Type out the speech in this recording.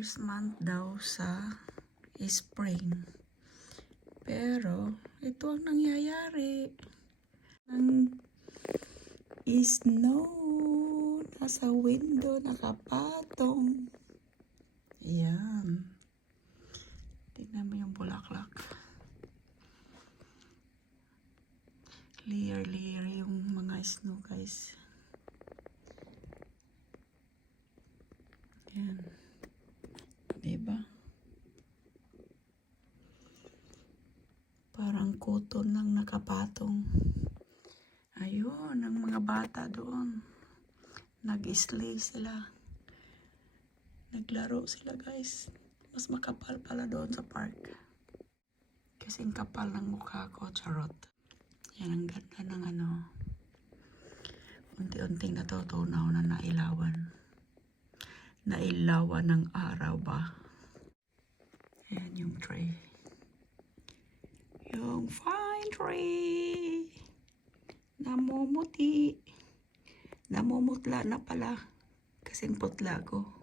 first month daw sa spring. Pero, ito ang nangyayari. Ang snow nasa window, nakapatong. Ayan. Tingnan mo yung bulaklak. Layer yung mga snow, guys. Ayan. Diba? Parang cotton lang nakapatong. Ayun, ang mga bata doon. Nag-sleigh sila. Naglaro sila, guys. Mas makapal pala doon sa park. Kasing kapal ng mukha ko, charot. Yan ang ganda ng unti-unting natutunaw na nailawan. Nailawan ng araw ba? Ayan yung tree. Yung fine tree. Namumuti. Namumutla na pala. Kasing putla ko.